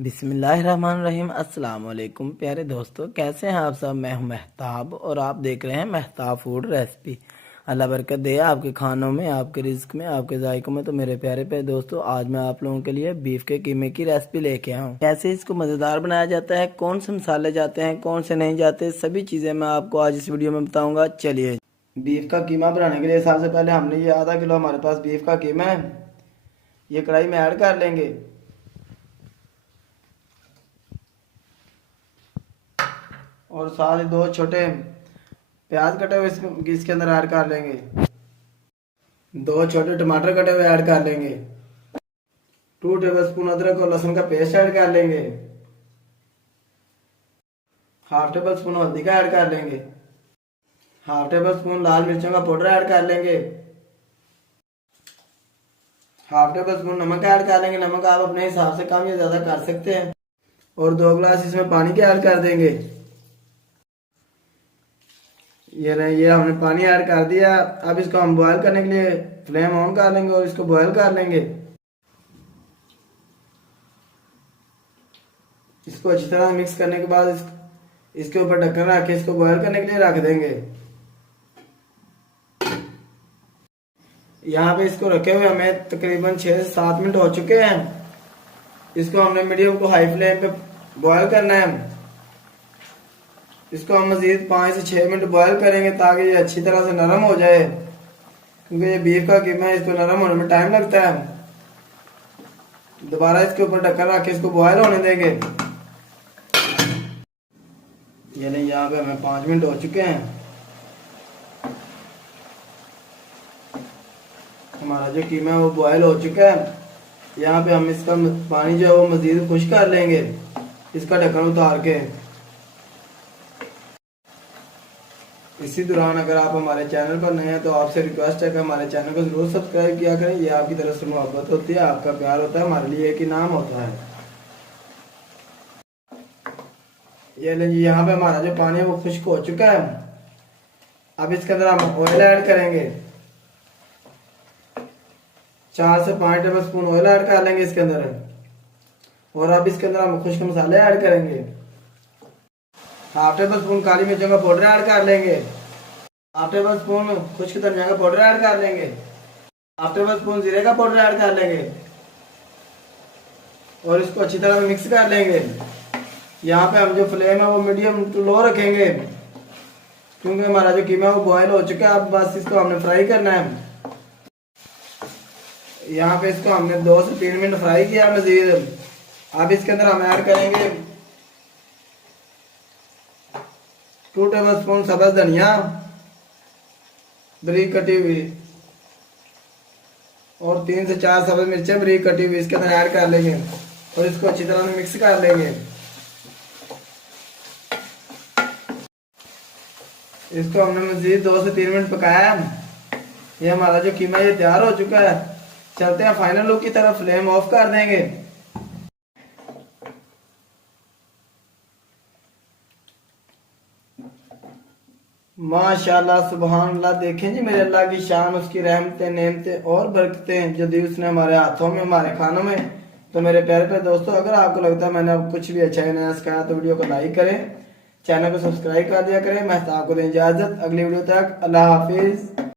बिस्मिल्लाहिर्रहमानिर्रहीम। अस्सलाम वालेकुम प्यारे दोस्तों, कैसे हैं आप सब। मैं हूं महताब और आप देख रहे हैं महताब फूड रेसिपी। अल्लाह बरकत दे आपके खानों में, आपके रिज्क में, आपके जायकों में। तो मेरे प्यारे प्यारे दोस्तों, आज मैं आप लोगों के लिए बीफ के कीमे की रेसिपी लेके आया हूँ। कैसे इसको मज़ेदार बनाया जाता है, कौन से मसाले जाते हैं, कौन से नहीं जाते, सभी चीज़ें मैं आपको आज इस वीडियो में बताऊँगा। चलिए, बीफ का कीमा बनाने के लिए सबसे पहले हमने ये आधा किलो हमारे पास बीफ का कीमा है, ये कढ़ाई में ऐड कर लेंगे। और साथ ही दो छोटे प्याज कटे हुए इसके अंदर ऐड कर लेंगे। दो छोटे टमाटर कटे हुए ऐड कर लेंगे। 2 टेबलस्पून अदरक और लहसुन का पेस्ट ऐड कर लेंगे। हाफ टेबल स्पून हल्दी का ऐड कर लेंगे। हाफ टेबल स्पून लाल मिर्चों का पाउडर ऐड कर लेंगे। हाफ टेबल स्पून नमक ऐड कर लेंगे। नमक आप अपने हिसाब से कम या ज्यादा कर सकते हैं। और 2 गिलास इसमें पानी के ऐड कर देंगे। ये हमने पानी ऐड कर दिया। अब इसको हम बॉयल करने के लिए फ्लेम ऑन कर लेंगे और इसको बॉयल कर लेंगे। इसको अच्छी तरह मिक्स करने के बाद इसके ऊपर ढक्कन रख के इसको बॉयल करने के लिए रख देंगे। यहाँ पे इसको रखे हुए हमें तकरीबन 6 से 7 मिनट हो चुके हैं। इसको हमने मीडियम को हाई फ्लेम पे बॉयल करना है। इसको हम मजीद 5 से 6 मिनट बॉयल करेंगे ताकि ये अच्छी तरह से नरम हो जाए, क्योंकि ये बीफ का कीमा है, इसको नरम होने में टाइम लगता है। दोबारा इसके ऊपर ढक्कन रख के इसको बॉयल होने देंगे। ये नहीं, यहाँ पे हमें 5 मिनट हो चुके हैं। हमारा जो कीमा है वो बॉयल हो चुका है। यहाँ पे हम इसका पानी जो है वो मजीद खुश्क कर लेंगे इसका ढक्कन उतार के। इसी दौरान अगर आप हमारे चैनल पर नए हैं तो आपसे रिक्वेस्ट है कि हमारे चैनल को जरूर सब्सक्राइब किया करें। ये आपकी तरफ से मोहब्बत होती है, आपका प्यार होता है, हमारे लिए एक इनाम होता है। ये लीजिए, यहाँ पे हमारा जो पानी है वो खुश्क हो चुका है। अब इसके अंदर हम ऑयल ऐड करेंगे। 4 से 5 टेबल स्पून ऑयल ऐड कर लेंगे इसके अंदर। और अब इसके अंदर हम खुश्क मसाले ऐड करेंगे। हाफ टेबल स्पून काली मिर्चों का पाउडर ऐड कर लेंगे। हाफ टेबल स्पून खुश्क धनिया का पाउडर ऐड कर लेंगे। हाफ टेबल स्पून जीरे का पाउडर ऐड कर लेंगे और इसको अच्छी तरह से मिक्स कर लेंगे। यहाँ पे हम जो फ्लेम है वो मीडियम टू लो रखेंगे, क्योंकि हमारा जो कीमा है वो बॉयल हो चुका है। अब बस इसको हमने फ्राई करना है। यहाँ पे इसको हमने 2 से 3 मिनट फ्राई किया मजीद। अब इसके अंदर हम ऐड करेंगे 2 टेबल स्पून सब्ज धनिया बारीक कटी हुई और 3 से 4 सब्ज मिर्चें बारीक कटी हुई इसके अंदर ऐड कर लेंगे और इसको अच्छी तरह से मिक्स कर लेंगे। इसको हमने मजीद 2 से 3 मिनट पकाया। ये हमारा जो कीमा ये तैयार हो चुका है। चलते हैं फाइनल लुक की तरफ। फ्लेम ऑफ कर देंगे। माशाल्लाह सुभान अल्लाह, देखें जी मेरे अल्लाह की शान, उसकी रहमतें, नेमतें और बरकतें जो दी उसने हमारे हाथों में, हमारे खानों में। तो मेरे प्यारे प्यारे दोस्तों, अगर आपको लगता है मैंने अब कुछ भी अच्छा या नया सिखाया तो वीडियो को लाइक करें, चैनल को सब्सक्राइब कर दिया करें। मैं आपको दें इजाजत, अगली वीडियो तक। अल्लाह हाफिज।